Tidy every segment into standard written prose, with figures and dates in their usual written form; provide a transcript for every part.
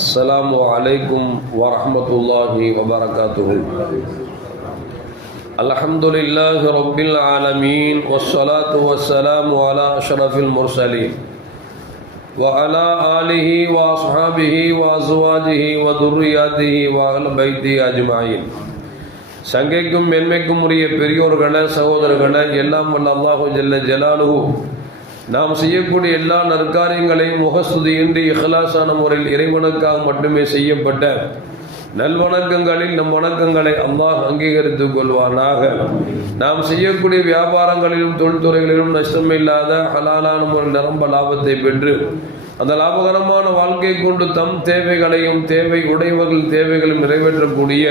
السلام عليكم ورحمة الله وبركاته. الحمد لله رب العالمين والصلاة والسلام على أشرف المرسلين وعلى آله وأصحابه وأزواجه وذرياته وأهل بيته أجمعين. சங்கைக்கும் மென்மைக்கும் உரிய பெரியோர்களே, சகோதரர்களே, எல்லாம் வல்ல அல்லாஹு ஜல்ல ஜலாலுஹு நாம் செய்யக்கூடிய எல்லா நற்காரியங்களையும் முகஸ்துதியின்றி இஹ்லாஸான முறையில் இறைவனுக்காக மட்டுமே செய்யப்பட்ட நல்வணக்கங்களில் நம் வணக்கங்களை அல்லாஹ் அங்கீகரித்துக் கொள்வானாக. நாம் செய்யக்கூடிய வியாபாரங்களிலும் தொழில்துறைகளிலும் நஷ்டமில்லாத ஹலாலான முறையில் நிரம்ப லாபத்தை பெற்று அந்த லாபகரமான வாழ்க்கை கொண்டு தம் தேவைகளையும் தேவை உடையவர்கள் தேவைகளையும் நிறைவேற்றக்கூடிய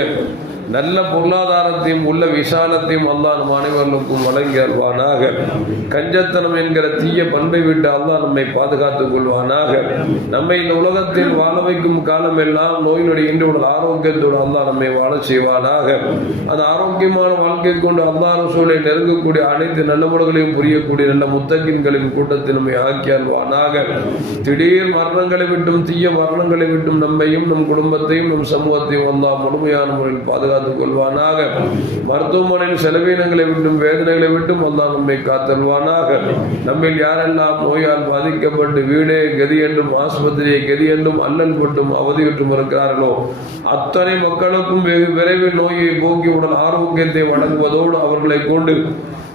நல்ல பொருளாதாரத்தையும் உள்ள விசாலத்தையும் அல்லாஹ் நம் அனைவர்களுக்கும் வழங்கி அல்வானாக. கஞ்சத்தனம் என்கிற தீய பண்பை விட்டு அல்லாஹ் நம்மை பாதுகாத்துக் கொள்வானாக. நம்மை இந்த உலகத்தில் வாழ வைக்கும் காலம் எல்லாம் நோய் நொடி இன்று உடல் ஆரோக்கியத்தோடு அல்லாஹ் நம்மை வாழ செய்வானாக. அந்த ஆரோக்கியமான வாழ்க்கை கொண்டு அல்லாஹ் ரசூலை நெருங்கக்கூடிய அனைத்து நல்லவர்களையும் புரியக்கூடிய நல்ல முத்தகின்களின் கூட்டத்தில் நம்மை ஆக்கி அல்வானாக. திடீர் மரணங்களை விட்டும் தீய மரணங்களை விட்டும் நம்மையும் நம் குடும்பத்தையும் நம் சமூகத்தையும் அல்லாஹ் முழுமையான முறையில் பாதுகாத்துக் கொள்வானாக. மருத்துவமனையில் செலவீனங்களை விட்டும் வேதனைகளை விட்டும் அல்லாஹ் நம்மை காத்தல்வானாக. நம்மில் யாரெல்லாம் நோயால் பாதிக்கப்பட்டு வீடே கதி என்றும் ஆஸ்பத்திரியை கதி என்றும் அல்லல் பட்டும் அவதியுற்றும் இருக்கிறார்களோ அத்தனை மக்களுக்கும் வெகு விரைவில் நோயை போக்கி உடல் ஆரோக்கியத்தை வழங்குவதோடு அவர்களை கொண்டு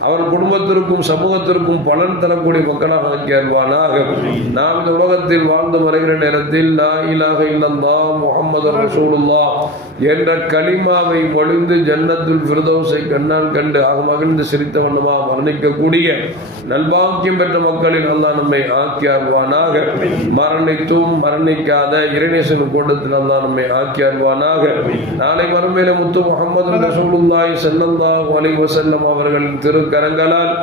அவர் குடும்பத்திற்கும் சமூகத்திற்கும் பலன் தரக்கூடிய மக்களாக ஆக்கியல்வானாக. நாம் இந்த உலகத்தில் வாழ்ந்து வருகிற நேரத்தில் லா இலாஹ இல்லல்லாஹ் முஹம்மது ரசூலுல்லாஹ் என்ற கலிமாவை மொழிந்து ஜன்னத்துல் ஃபிர்தௌஸை கண்ணால் கண்டு மகிழ்ந்து சிரித்த வண்ணமா மரணிக்கக்கூடிய நல்பாக்கியம் பெற்ற மக்களில் அல்லாஹ் நம்மை ஆக்கியார்வானாக. மரணித்தும் மரணிக்காத இறைநேசன் கூட்டத்தில் அல்லாஹ் நம்மை ஆக்கியார்வானாக. நாளை மறுமையில முத்து முஹம்மது ரசூலுல்லாஹி ஸல்லல்லாஹு அலைஹி வஸல்லம் அவர்களின் திருக்கரங்களால்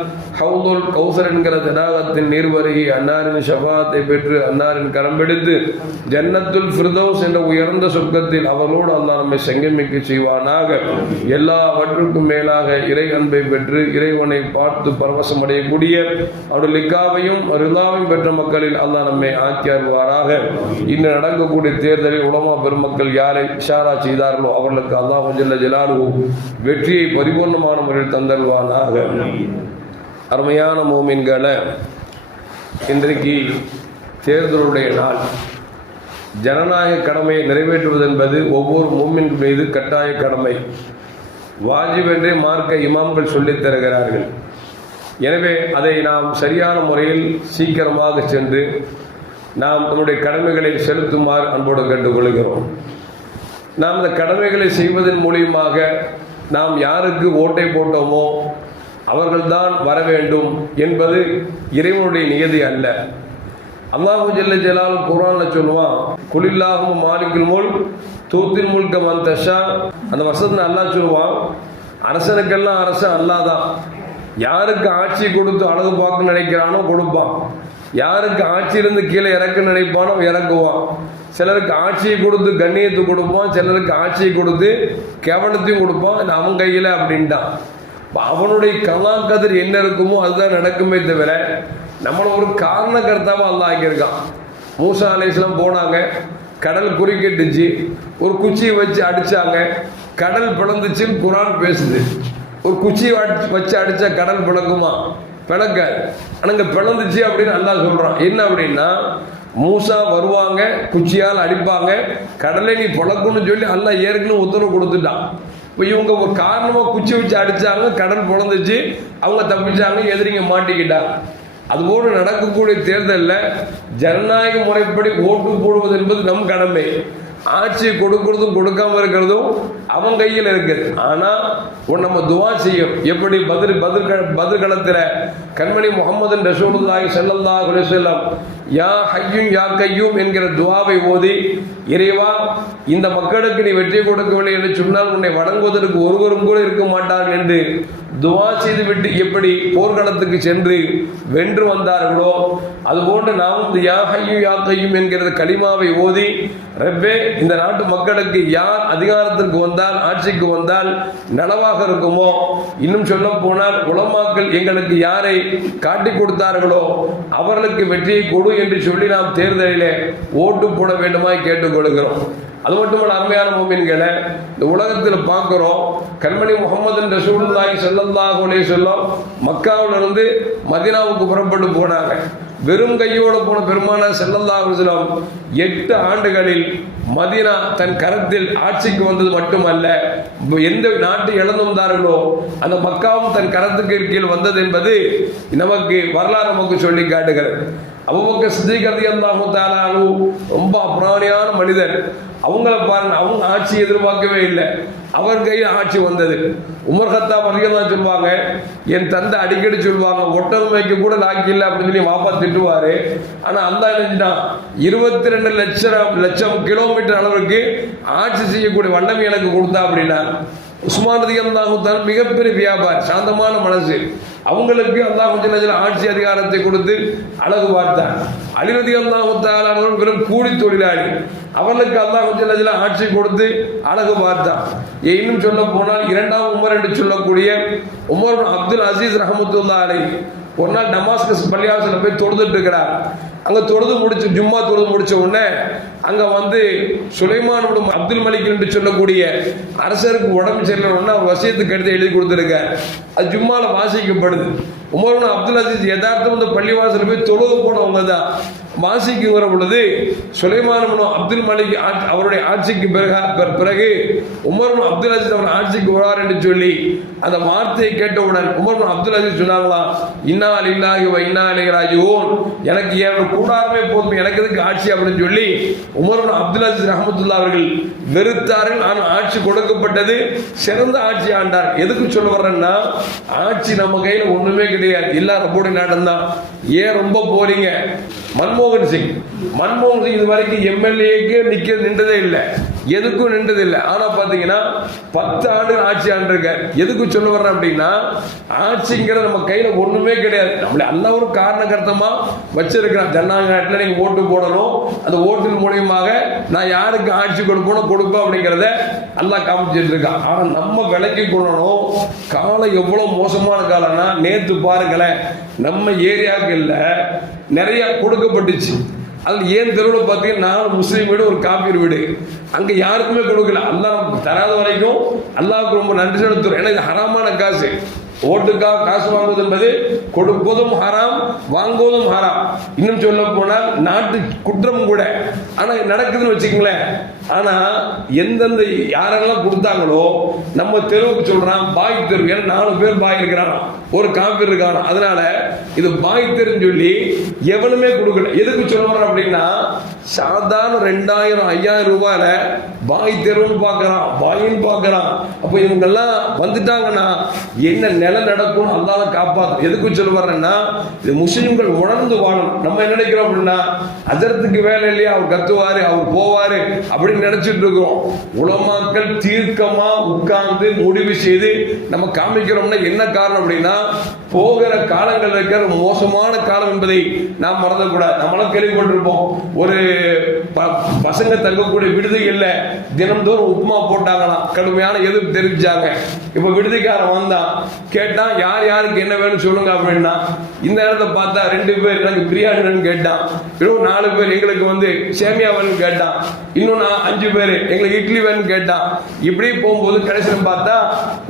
ஹவுதுல் கௌசர் என்கிற தடாகத்தின் நீர்வருகி அன்னாரின் ஷஃபாத்தை பெற்று அன்னாரின் கரம் பிடித்து ஜன்னத்துல் ஃபிர்தௌஸ் என்ற உயர்ந்த சொர்க்கத்தில் அவர்களோடு அல்லாஹ் நம்மை செங்கமிக்க செய்வானாக. எல்லாவற்றுக்கும் மேலாக இறை அன்பை பெற்று இறைவனை பார்த்து பரவசம் அடையக்கூடிய அவருடைய லிக்காவையும் ரிதாவையும் பெற்ற மக்களில் அல்லாஹ் நம்மை ஆக்கியாருவாராக. இன்று நடக்கக்கூடிய தேர்தலில் உலமா பெருமக்கள் யாரை இஷாரா செய்தார்களோ அவர்களுக்கு அல்லாஹ் ஜல்ல ஜலாலுஹு வெற்றியை பரிபூர்ணமான முறையில் தந்தல்வானாக. அருமையான மோமின்களை, இன்றைக்கு தேர்தலுடைய நாள். ஜனநாயக கடமையை நிறைவேற்றுவது என்பது ஒவ்வொரு மூமின் மீது கட்டாய கடமை, வாஜிப் என்றே மார்க்க இமாம்கள் சொல்லித் தருகிறார்கள். எனவே அதை நாம் சரியான முறையில் சீக்கிரமாக சென்று நாம் நம்முடைய கடமைகளை செலுத்துமாறு அன்போடு கேட்டுக்கொள்கிறோம். நாம் இந்த கடமைகளை செய்வதன் மூலியமாக நாம் யாருக்கு ஓட்டை போட்டோமோ அவர்கள்தான் வர வேண்டும் என்பது இறைவனுடைய நியதி அல்ல. அல்லாஹு ஜல்ல ஜலால் குர்ஆன்ல சொல்லுவான், குலில்லாஹு மாலிகுல் முல்க் தூத்தில் முல்க மன் தஷா. அந்த வசனத்தை அல்லாஹ் சொல்லுவான், அரசனுக்கெல்லாம் அரசன் அல்லாஹ் தான். யாருக்கு ஆட்சி கொடுத்து அழகு பார்க்க நினைக்கிறானோ கொடுப்பான், யாருக்கு ஆட்சியிலிருந்து கீழே இறக்க நினைப்பானோ இறக்குவான். சிலருக்கு ஆட்சியை கொடுத்து கண்ணியத்தை கொடுப்பான், சிலருக்கு ஆட்சியை கொடுத்து கேவலத்தையும் கொடுப்பான். அவன் கையில் அப்படின்ட்டான். அவனுடைய கலாக்கதிர் என்ன இருக்குமோ அதுதான் நடக்குமே தவிர நம்மளை ஒரு காரண கருத்தாம அல்லாஹ் ஆக்கியிருக்கான். மூசா அலைஹிஸ்ஸலாம் போனாங்க, கடல் குறுக்கிட்டுச்சு, ஒரு குச்சியை வச்சு அடிச்சாங்க, கடல் பிளந்துச்சு. குர்ஆன் பேசுது, ஒரு குச்சியை வச்சு அடிச்சா கடல் பிளக்குமா? பிளக்க. ஆனா பிளந்துச்சு அப்படின்னு அல்லாஹ் சொல்றான். என்ன அப்படின்னா, மூசா வருவாங்க, குச்சியால் அடிப்பாங்க, கடலை நீ பிளக்குன்னு சொல்லி அல்லாஹ் ஏற்கனவே உத்தரவு கொடுத்துட்டான். இப்போ இவங்க ஒரு காரணமா குச்சி வச்சு அடிச்சாங்க, கடல் பிளந்துச்சு, அவங்க தப்பிச்சாங்க, எதிரிங்க மாட்டிக்கிட்டாங்க. அதுபோன்று நடக்கக்கூடிய தேர்தலில் ஜனநாயக முறைப்படி ஓட்டு போடுவது என்பது நம் கடமை. ஆட்சியை கொடுக்கறதும் கொடுக்காம இருக்கிறதும் அவன் கையில் இருக்குது. ஆனா நம்ம துவா செய்யும். எப்படி பதிர்களத்தில் கண்மணி முஹம்மது ரசூலுல்லாஹி ஸல்லல்லாஹு அலைஹி வஸல்லம் யா ஹய்யும் யா கய்யூம் என்கிற துவாவை ஓதி, இறைவா இந்த மக்களுக்கு நீ வெற்றி கொடுக்கவில்லை என்று சொன்னால் உன்னை வணங்குவதற்கு ஒருவரும் கூட இருக்க மாட்டார்கள் என்று துவா செய்துவிட்டு எப்படி போர்க்களத்துக்கு சென்று வென்று வந்தார்களோ அதுபோன்று நாம் யா ஹய்யும் யா கய்யூம் என்கிற கலிமாவை ஓதி, ரப்பே இந்த நாட்டு மக்களுக்கு யார் அதிகாரத்திற்கு வந்தால் ஆட்சிக்கு வந்தால் நலவாக இருக்குமோ, இன்னும் சொல்ல போனால் உலமாக்கள் எங்களுக்கு யாரை காட்டி கொடுத்தார்களோ அவர்களுக்கு வெற்றியை கொடு என்று சொல்லி நாம் தேர்தலிலே ஓட்டு போட வேண்டுமாய் கேட்டுக்கொள்கிறோம். அது மட்டுமல்ல அருமையான மோமின்களை, இந்த உலகத்தில் பார்க்கிறோம், கண்மணி முகமது ரசூலுல்லாஹி ஸல்லல்லாஹு அலைஹி வஸல்லம் மக்காவிலிருந்து மதீனாவுக்கு புறப்பட்டு போனாங்க. வெறும் கையோடு போன பெருமானார் ஸல்லல்லாஹு அலைஹி வஸல்லம் 8 ஆண்டுகளில் மதீனா தன் கரத்தில் ஆட்சிக்கு வந்தது மட்டுமல்ல, எந்த நாட்டை இழந்து வந்தார்களோ அந்த மக்காவும் தன் கரத்துக்கு கீழ் வந்தது என்பது நமக்கு வரலாறு நமக்கு சொல்லி காட்டுகிறது. அபூபக்கர் சித்திக் ரலியல்லாஹு தஆலா அன்ஹு ரொம்ப அப்ராணியான மனிதர். அவங்கள பாருங்க, அவங்க ஆட்சி எதிர்பார்க்கவே இல்லை, அவர் கையில் ஆட்சி வந்தது. உமர் கத்தாப் ரலியல்லாஹு சொல்லுவாங்க, என் தந்தை அடிக்கடி சொல்லுவாங்க, ஒட்டகம் வைக்க கூட லாக்கி இல்லை அப்படின்னு சொல்லி வாப்பா திட்டுவாரு. ஆனா அல்லாஹ் நினைச்சிட்டான், 22 லட்சம் கிலோமீட்டர் அளவுக்கு ஆட்சி செய்யக்கூடிய வல்லமை எனக்கு கொடுத்தா அப்படின்னா. உஸ்மான் ரலியல்லாஹு தஆலா மிகப்பெரிய வியாபாரி, சாந்தமான மனசு. அவங்களுக்கு அல்லாஹ் ஆட்சி அதிகாரத்தை கொடுத்து அழகு பார்த்தார். அலி ரலியல்லாஹு தஆலா வெறும் கூலி தொழிலாளி, அவர்களுக்கு அல்லாஹ் ஆட்சி கொடுத்து அழகு பார்த்தார். இன்னும் சொல்ல போனால் 2ஆம் உமர் என்று சொல்லக்கூடிய உமர் இப்னு அப்துல் அசீஸ் ரஹ்மத்துல்லாஹி அலைஹி ஒரு நாள் டமாஸ்கஸ் பள்ளிவாசல்ல போய் தொழுதுட்டு இருக்கிறார். அங்க தொழுது முடிச்சு, ஜும்மா தொழுது முடிச்ச உடனே அங்க வந்து சுலைமான் இப்னு அப்துல் மலிக் என்று சொல்லக்கூடிய அரசருக்கு உடம்பு சரியில்லைன்னா அவர் வசியத்துக்கு எடுத்து எழுதி கொடுத்துருக்கார். அது ஜும்மால வாசிக்கப்படுது. உமர் இப்னு அப்துல் அசீஸ் யதார்த்தம் இந்த பள்ளிவாசல் போய் தொழுது போனவங்க தான். வாசிக்குங்கிற பொழுது சுலைமான் இப்னு அப்துல் மலிக் அவருடைய ஆட்சிக்கு பிறகு உமர் இப்னு அப்துல் அசீஸ் அவர் ஆட்சிக்கு வருவார் என்று சொல்லி அந்த வார்த்தையை கேட்டவுடன் உமர் இப்னு அப்துல் அசீஸ் சொன்னாங்களாம், இன்னா லில்லாஹி வ இன்னா இலைஹி ராஜிஊன், எனக்கு ஏன் கூடாரமே போதும், எனக்கு எதுக்கு ஆட்சி அப்படின்னு சொல்லி உமர் இப்னு அப்துல் அசீஸ் ரஹ்மத்துல்லாஹி அவர்கள் வெறுத்தார்கள். ஆனால் ஆட்சி கொடுக்கப்பட்டது, சிறந்த ஆட்சி ஆண்டார். எதுக்கு சொல்ல வர்றேன்னா, ஆட்சி நம்ம கையில ஒண்ணுமே கிடையாது, எல்லாம் ரப்போடைய நாட்டம் தான். ஏன் ரொம்ப போறீங்க? மன்மோகன் சிங் இது வரைக்கும் எம்எல்ஏக்கு நின்றதே இல்லை, எதுக்கும் நின்றது இல்லை. ஆனா பாத்தீங்கன்னா 10 ஆண்டுகள் ஆட்சி ஆண்டிருக்கார். எதுக்கு சொல்ல வர்றேன் அப்படின்னா, ஆட்சிங்கிறது நம்ம கையில ஒண்ணுமே கிடையாது. நம்மள அல்லாஹ் ஒரு காரணகர்த்தமா வச்சிருக்கிறான். ஜனநாயக நாட்டில் நீங்க ஓட்டு போடணும், அந்த ஓட்டின் மூலியமாக நான் யாருக்கு ஆட்சி கொடுப்பேன் அப்படிங்கிறத அல்லாஹ் காமிச்சிட்டு இருக்கான். ஆனா நம்ம விலைக்கு கொள்ளணும். காலம் எவ்வளவு மோசமான காலம்னா, நேற்று பாருங்களேன், நம்ம ஏரியாக்கள்ல நிறைய கொடுக்கப்பட்டுச்சு. அதில் ஏன் தெருவில் பார்த்தீங்கன்னா 4 முஸ்லீம் வீடு, ஒரு காபீர் வீடு, அங்கே யாருக்குமே கொடுக்கல. அல்லாஹ் தராத வரைக்கும் அல்லாஹ்வுக்கு ரொம்ப நன்றி செலுத்துறோம். ஏன்னா இது ஹராமான காசு. ஓட்டுக்காக காசு வாங்குவது என்பது கொடுப்பதும் ஹராம், வாங்குவதும் ஹராம். இன்னும் சொல்ல போனால் நாட்டு குற்றம் கூட. ஆனா நடக்குதுன்னு வச்சுக்கங்களேன். ஆனா எந்தெந்த யாரெல்லாம் கொடுத்தாங்களோ நம்ம தெருவுக்கு சொல்றான் பாய் தெரு. ஏன்னா 4 பேர் பாய் இருக்கிறான், ஒரு காப்பீர் இருக்கான். அதனால இது பாய் தெருன்னு சொல்லி எவனுமே கொடுக்கல. எதுக்கு சொல்லுவாங்க அப்படின்னா, சாதாரண 2000 5000 ரூபாயில பாய் தெருன்னு பாக்குறான், பாயின்னு பாக்குறான். அப்ப இவங்க எல்லாம் வந்துட்டாங்கன்னா என்ன நிலை நடக்கும் அல்லாஹ் காப்பாத்து. எதுக்கு சொல்ல வர்றேன்னா, இது முஸ்லிம்கள் உணர்ந்து வாழணும். நம்ம என்ன நினைக்கிறோம் அப்படின்னா, அஜரத்துக்கு வேலை இல்லையா, அவர் கத்துவாரு, அவர் போவாரு அப்படின்னு நினைச்சிட்டு இருக்கிறோம். உலமாக்கள் தீர்க்கமா உட்கார்ந்து முடிவு செய்து நம்ம காமிக்கிறோம்னா என்ன காரணம் அப்படின்னா, போகிற காலங்கள் இருக்கிற மோசமான காலம் என்பதை நாம் மறந்துக்கூடாது. நம்மளாம் கேள்விப்பட்டிருப்போம், ஒரு பசங்க தங்கக்கூடிய விடுதிகள்ல தினம்தோறும் உப்புமா போட்டாங்களாம், கடுமையான எதிர்ப்பு தெரிவிச்சாங்க. இப்ப விடுதிக்காரன் வந்தான், கேட்டான் யார் யாருக்கு என்ன வேணும் சொல்லுங்க அப்படின்னா, இந்த இடத்த பார்த்தா 2 பேர் எனக்கு பிரியாணி வேணும்னு கேட்டான். இன்னும் 4 பேர் எங்களுக்கு வந்து சேமியா வேணும்னு கேட்டான். இன்னும் 5 பேர் எங்களுக்கு இட்லி வேணும்னு கேட்டான். இப்படி போகும்போது கடைசியில் பார்த்தா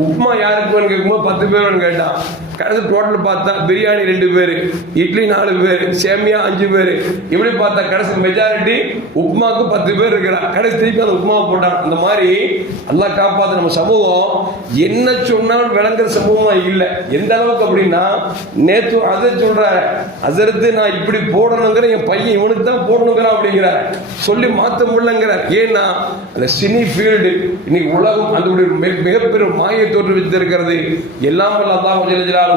உப்புமா யாருக்கு வேணும் கேட்கும்போது 10 பேர் வேணும்னு கேட்டான். கடைசி டோட்டல் பார்த்தா பிரியாணி 2 பேர், இட்லி 4 பேர், சேமியா 5 பேர். இப்படி பார்த்தா கடைசி மெஜாரிட்டி உப்புமாவுக்கு 10 பேர் இருக்கிறான். கடைசி திருப்பி அந்த உப்புமா போட்டான். அந்த மாதிரி அல்லாஹ் காப்பாத்து. நம்ம சமூகம் என்ன சொன்னாலும் விளங்குற சமூகமா இல்லை. எந்த அளவுக்கு அப்படின்னா, நேற்று அதை சொல்ற அசரத்து நான் இப்படி போடணுங்கிற, என் பையன் இவனுக்கு தான் போடணுங்கிறான் அப்படிங்கிற சொல்லி மாற்ற முடியலங்கிறார். ஏன்னா அந்த சினி ஃபீல்டு இன்னைக்கு உலகம் அதோடைய மிகப்பெரிய மாயை தோற்றுவித்திருக்கிறது. எல்லாம் அல்லாஹ்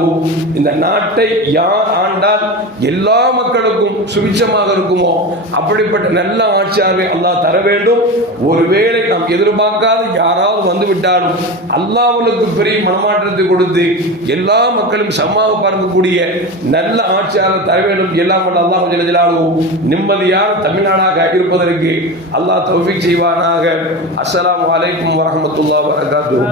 இந்த நாட்டை யார் ஆண்டால் எல்லா மக்களுக்கும் சுபிட்சமாக இருக்குமோ அப்படிப்பட்ட நல்ல ஆட்சியாளரை அல்லாஹ் தர வேண்டும். ஒருவேளை நாம் எதிர்பார்க்காத யாராவது வந்து விட்டாலும் அல்லாஹ்வுக்கு பெரிய மனமாற்றத்தை கொடுத்து எல்லா மக்களும் சமமாக பார்க்கக்கூடிய நல்ல ஆட்சியாளர் தர வேண்டும். எல்லாம் அல்லாஹ் நிம்மதியான தமிழ்நாடாக இருப்பதற்கு அல்லாஹ் தௌஃபீக் செய்வானாக. அஸ்ஸலாமு அலைக்கும் வரஹ்மத்துல்லாஹி வபரகாத்துஹு.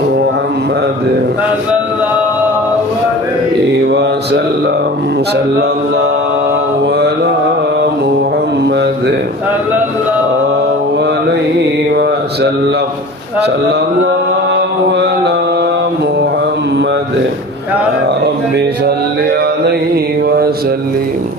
முஹம்மது وسلم صلى الله على محمد صلى الله عليه وسلم صلى الله على محمد يا رب صل عليه وسلم.